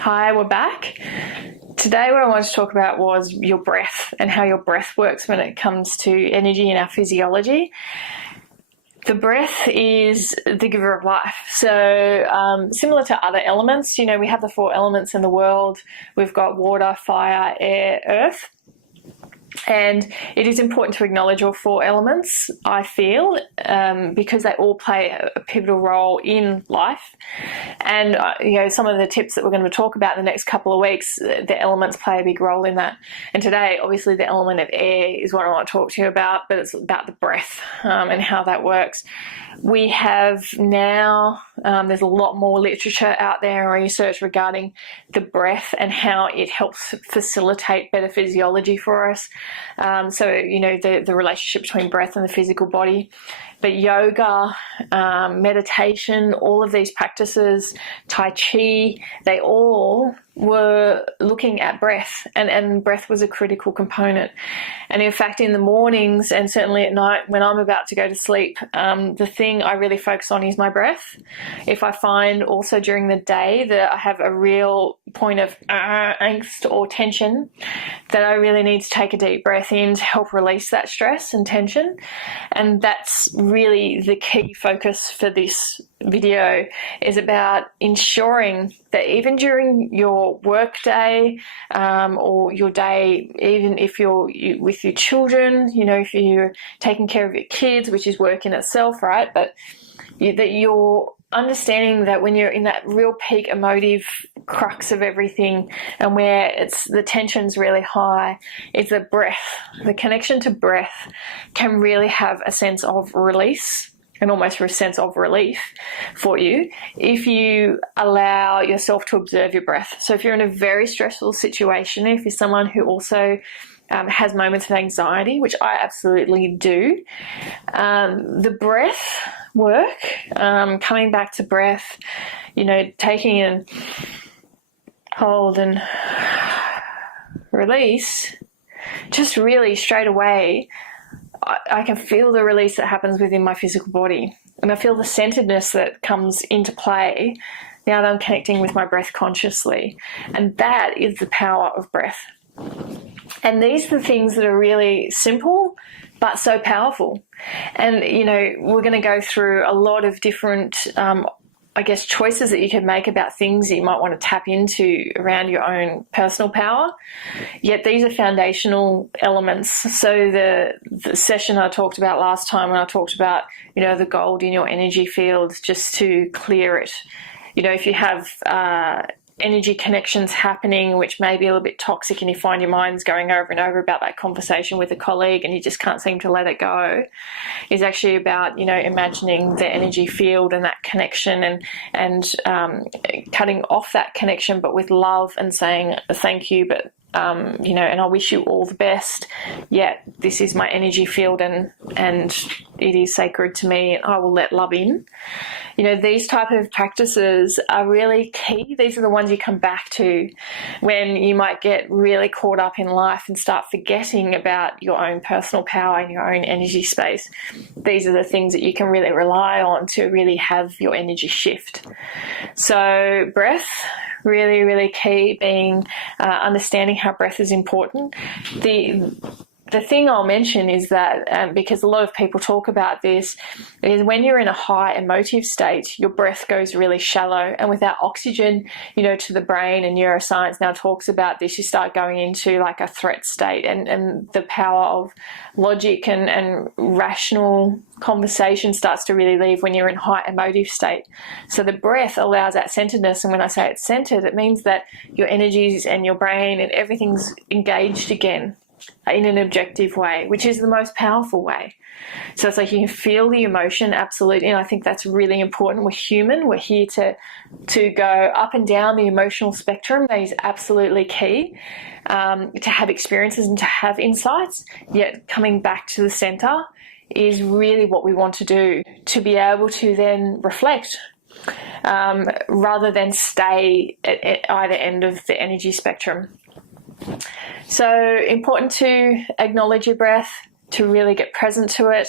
Hi, we're back. Today what I wanted to talk about was your breath and how your breath works when it comes to energy and our physiology. The breath is the giver of life. So similar to other elements, we have the 4 elements in the world. We've got water, fire, air, earth. And it is important to acknowledge all 4 elements, I feel, because they all play a pivotal role in life. And, some of the tips that we're going to talk about in the next couple of weeks, the elements play a big role in that. And today, obviously, the element of air is what I want to talk to you about, but it's about the breath and how that works. We have now, there's a lot more literature out there and research regarding the breath and how it helps facilitate better physiology for us. The relationship between breath and the physical body. But yoga, meditation, all of these practices, Tai Chi, they all were looking at breath, and breath was a critical component. And in fact, in the mornings and certainly at night when I'm about to go to sleep, the thing I really focus on is my breath. If I find also during the day that I have a real point of angst or tension, that I really need to take a deep breath in to help release that stress and tension. And that's really the key focus for this video, is about ensuring that even during your work day or your day, even if you're with your children, if you're taking care of your kids, which is work in itself, right? But that you're understanding that when you're in that real peak emotive crux of everything and where the tension's really high, is that breath, the connection to breath can really have a sense of release and almost a sense of relief for you if you allow yourself to observe your breath. So if you're in a very stressful situation, if you're someone who also has moments of anxiety, which I absolutely do, the breath work, coming back to breath, taking and hold and release, just really straight away, I can feel the release that happens within my physical body. And I feel the centeredness that comes into play now that I'm connecting with my breath consciously. And that is the power of breath. And these are the things that are really simple, but so powerful. And, we're going to go through a lot of different choices that you can make about things that you might want to tap into around your own personal power. Yet these are foundational elements. So the session I talked about last time when I talked about, the gold in your energy field, just to clear it. If you have energy connections happening which may be a little bit toxic and you find your mind's going over and over about that conversation with a colleague and you just can't seem to let it go, is actually about imagining the energy field and that connection and cutting off that connection, but with love, and saying thank you, but and I wish you all the best, yet this is my energy field and it is sacred to me and I will let love in. These type of practices are really key. These are the ones you come back to when you might get really caught up in life and start forgetting about your own personal power and your own energy space. These are the things that you can really rely on to really have your energy shift. So breath, really, really key, being understanding how breath is important. The thing I'll mention is that, because a lot of people talk about this, is when you're in a high emotive state, your breath goes really shallow, and without oxygen, to the brain, and neuroscience now talks about this, you start going into like a threat state, and the power of logic and rational conversation starts to really leave when you're in high emotive state. So the breath allows that centeredness, and when I say it's centered, it means that your energies and your brain and everything's engaged again in an objective way, which is the most powerful way. So it's like you can feel the emotion, absolutely, and I think that's really important. We're human. We're here to go up and down the emotional spectrum. That is absolutely key, to have experiences and to have insights, yet coming back to the center is really what we want to do, to be able to then reflect rather than stay at either end of the energy spectrum. So important to acknowledge your breath, to really get present to it,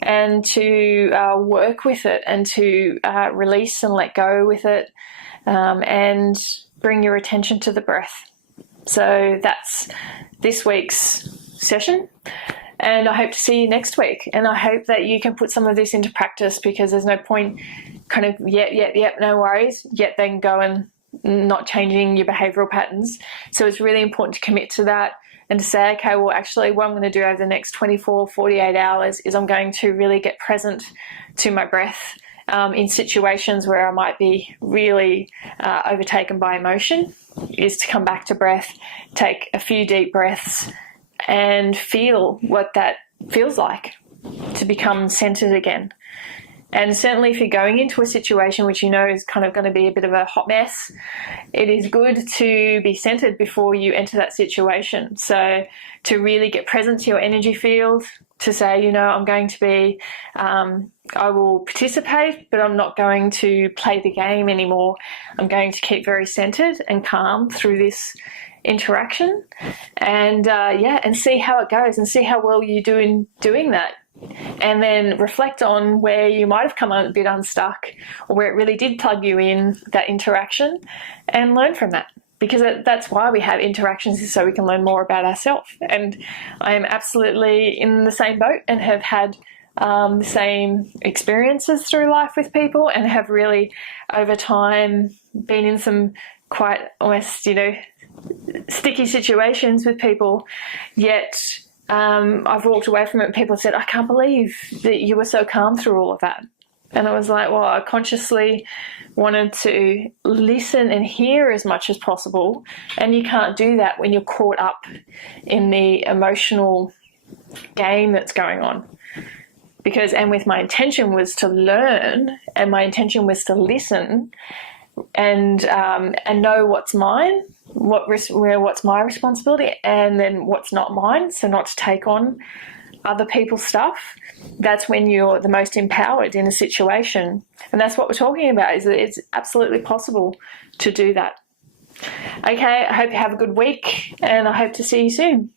and to work with it, and to release and let go with it, and bring your attention to the breath. So that's this week's session. And I hope to see you next week. And I hope that you can put some of this into practice, because there's no point kind of, no worries, yet then go and not changing your behavioural patterns. So it's really important to commit to that and to say, okay, well, actually what I'm going to do over the next 24, 48 hours is I'm going to really get present to my breath in situations where I might be really overtaken by emotion, is to come back to breath, take a few deep breaths, and feel what that feels like to become centered again. And certainly if you're going into a situation which you know is kind of going to be a bit of a hot mess, it is good to be centered before you enter that situation. So to really get present to your energy field, to say, you know, I'm going to be, I will participate, but I'm not going to play the game anymore. I'm going to keep very centered and calm through this interaction, and and see how it goes, and see how well you do in doing that, and then reflect on where you might have come a bit unstuck, or where it really did plug you in, that interaction, and learn from that, because that's why we have interactions, is so we can learn more about ourselves. And I am absolutely in the same boat and have had the same experiences through life with people, and have really over time been in some quite almost, sticky situations with people, yet I've walked away from it and people have said, I can't believe that you were so calm through all of that. And I was like, well, I consciously wanted to listen and hear as much as possible, and you can't do that when you're caught up in the emotional game that's going on. And with my intention was to learn, and my intention was to listen and know what's mine, what's my responsibility, and then what's not mine, so not to take on other people's stuff. That's when you're the most empowered in a situation. And that's what we're talking about, is that it's absolutely possible to do that. Okay, I hope you have a good week, and I hope to see you soon.